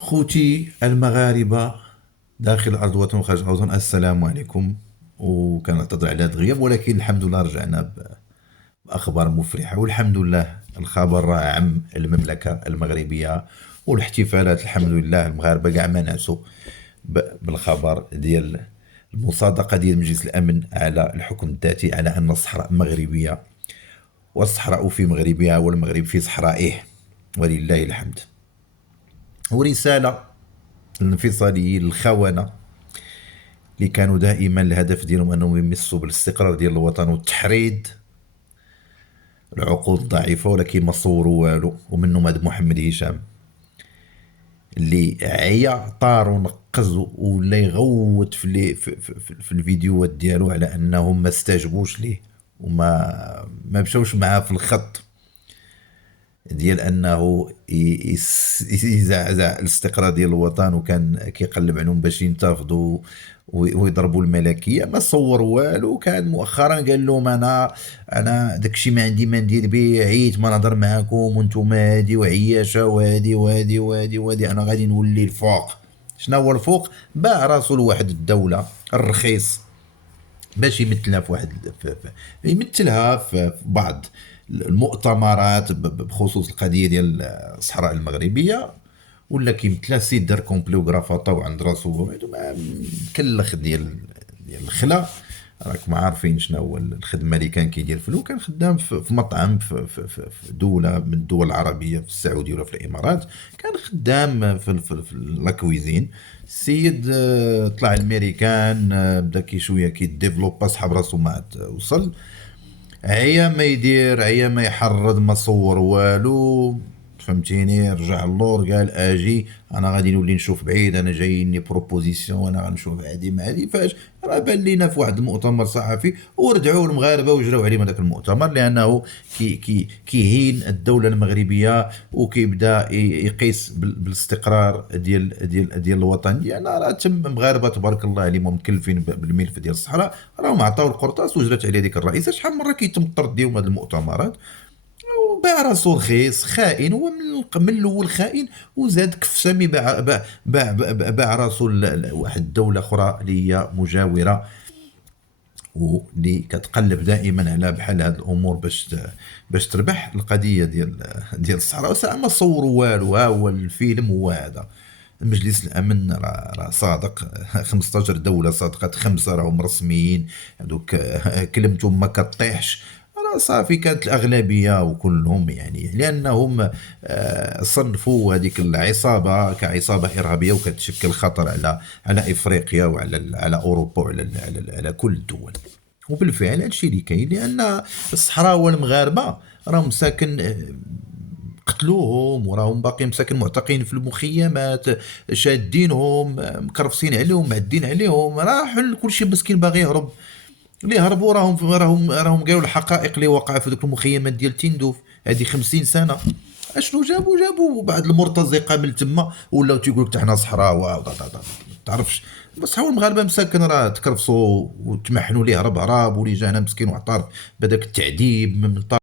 خوتي المغاربة داخل الأرض وطن وخارج الأوطان، السلام عليكم. وكنعتذر على هذا الغياب، ولكن الحمد لله رجعنا بأخبار مفرحة، والحمد لله الخبر راه عم المملكة المغربية والاحتفالات. الحمد لله المغاربة كاع ما نعسوا بالخبر ديال المصادقة ديال مجلس الأمن على الحكم الذاتي، على أن الصحراء مغربية، والصحراء في مغربها والمغرب في صحرائه، ولله الحمد. ورسالة الانفصاليين الخونة اللي كانوا دائما الهدف ديالهم انهم يمسوا بالاستقرار ديال الوطن والتحريض العقول الضعيفه، ولكن ما صوروا والو. ومنهم هذا محمد هشام اللي عيا طار ونقز ولا يغوت في الفيديوهات ديالو على انهم ما استجبوش ليه وما مشاوش معاه في الخط ديال انه يزعزع الاستقرار ديال الوطن، وكان كيقلب عليهم باش ينتفضوا ويضربوا الملكيه. ما صور والو. كان مؤخرا قال لهم انا داكشي ما عندي ما ندير به، عييت ما نهضر معاكم وانتم هادي وعياشه وهادي وهادي وهادي وهادي، انا غادي نولي الفوق. شنو هو الفوق؟ باع راسو لواحد الدوله الرخيص باش يمثلها في واحد يمثلها في بعض المؤتمرات بخصوص القضيه ديال الصحراء المغربيه، ولا كيمثلها سيد دار كومبلي وغرافطه وعند راسو مكلخ ديال الخلا. راكم عارفين شنو هو الخدمه اللي كان كيدير فلو. كان خدام في مطعم في دوله من الدول العربيه، في السعوديه ولا في الامارات. كان خدام في لاكويزين. السيد طلع الميريكان، بدا كي شويه كيديفلوبا، صحاب راسو ما عاد وصل. عيا ما يدير، عيا ما يحرض، ما صور والو، فهمتيني. رجع اللور قال اجي انا غادي نولي نشوف بعيد، انا جايني بروبوزيسيون وانا غنشوف هادي مع هادي. فاش راه بان لينا في واحد المؤتمر صحفي وردعوا المغاربه وجراو عليه هذاك المؤتمر، لانه كيهين الدوله المغربيه وكيبدا يقيس بالاستقرار ديال الوطن ديالنا. راه تم مغاربه تبارك الله عليهم مكلفين بالملف ديال الصحراء، راهم عطاو القرطاس وجرات عليه ديك الرئيسه. شحال من مره كيتم الطرد ديالهم هاد المؤتمرات. وباع راسو رخيص، خائن. هو من الاول خائن، وزاد كف سامي باع راسو لواحد الدوله اخرى اللي هي مجاوره، واللي كتقلب دائما على بحال هاد الامور باش تربح القضيه ديال الصحراء. وساعه ما صوروا والو. ها هو الفيلم هو هذا. مجلس الامن راه صادق. 15 دوله صادقات، خمسه راهم رسميين، هذوك كلمتهم ما كطيحش. راه صافي كانت الاغلبيه وكلهم، يعني لانهم صنفوا هذيك العصابه كعصابه ارهابيه وكتشكل خطر على افريقيا وعلى اوروبا وعلى كل الدول. وبالفعل هادشي اللي كاين، لان الصحراء والمغاربه راهم مساكن قتلوهم، وراهم باقي مساكن معتقلين في المخيمات، شادينهم، مكرفسين عليهم، معدين عليهم. راه كلشي مسكين باغي يهرب. اللي هربوا راهم قالوا الحقائق اللي وقع في ذوك المخيمات ديال تندوف هذه 50 سنه. اشنو جابوا بعض المرتزقه من تما، ولاو تيقول لك حنا صحراء تعرفش. بس حول المغاربه مساكن راه تكرفصوا وتمحنوا ليه هرب، واللي جانا مسكين وعطار بهذاك التعذيب من